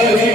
Amen.